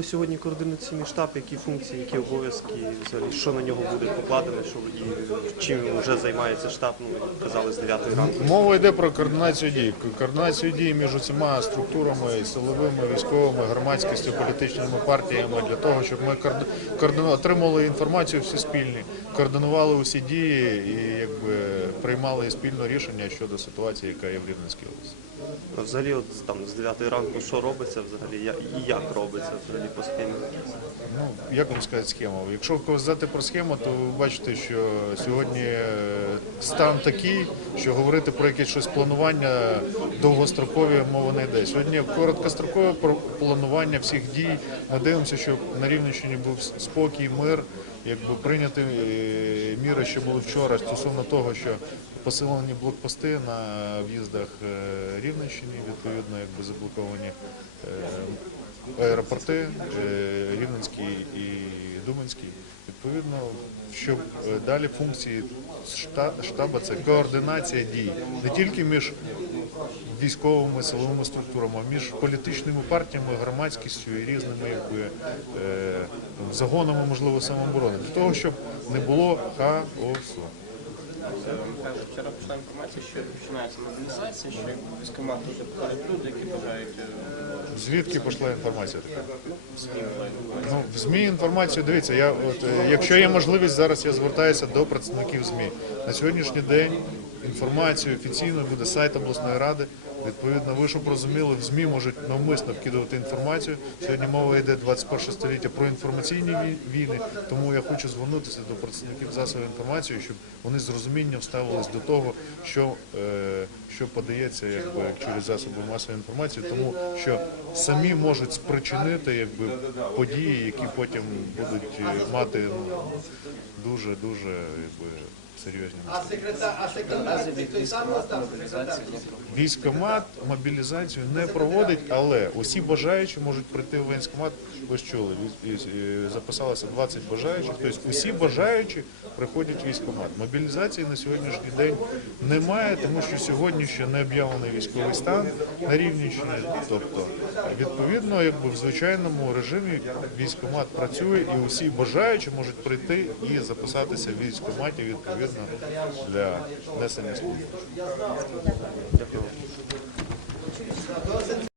ви сьогодні координаційний штаб, які функції, які обов'язки, що на нього буде покладено, що і чим вже займається штаб, ну казали з 9 ранку. Мова йде про координацію дій. Координацію дій між усіма структурами, силовими, військовими, громадськістю, політичними партіями для того, щоб ми коорди- координу- отримали інформацію всі спільні, координували усі дії і якби приймали спільне рішення щодо ситуації, яка є в Рівненській області. Взагалі, от там з 9 ранку, що робиться взагалі, і як робиться взагалі по схемі. Ну, як вам сказати схему? Якщо казати про схему, то ви бачите, що сьогодні е, стан такий, що говорити про якесь щось планування довгострокові мова не йде. Сьогодні короткострокове планування всіх дій. Ми дивимося, що на Рівненщині був спокій, мир, якби прийняти е, міри, що були вчора стосовно того, що посилені блокпости на в'їздах е, Рівненщини, відповідно, якби заблоковані. Аеропорти е, Рівненський і Думанський. Відповідно, щоб е, далі функції шта- штабу це координація дій не тільки між військовими силовими структурами, а між політичними партіями, громадськістю і різними якби, е, загонами, можливо, самооборони, для того, щоб не було хаосу. Вчора пішла інформація, що починається мобілізація, що військомат вже покажуть люди, які бажають Звідки пішла інформація така? Ну, в ЗМІ інформацію дивіться. Я от е, якщо є можливість, зараз я звертаюся до представників ЗМІ. На сьогоднішній день інформацію офіційно буде сайт обласної ради. Відповідно, ви щоб розуміли, в ЗМІ можуть навмисно вкидувати інформацію. Сьогодні мова йде 21 століття про інформаційні війни. Тому я хочу звернутися до представників засобів інформації, щоб вони з розумінням ставились до того, що, е, що подається якби через засоби масової інформації, тому що самі можуть спричинити якби події, які потім будуть е, мати ну, дуже дуже якби серйозні. Наразі від військомат мобілізації не проводять. Військомат мобілізацію не проводить, але усі бажаючі можуть прийти в воєнкомат. Ви ж чули, записалося 20 бажаючих. Тобто усі бажаючі приходять в військомат. Мобілізації на сьогоднішній день немає, тому що сьогодні ще не об'явлений військовий стан на Рівненщині. Тобто, відповідно, якби в звичайному режимі військомат працює, і усі бажаючі можуть прийти і записатися в військкоматі відповідно для внесення служби. Дякую.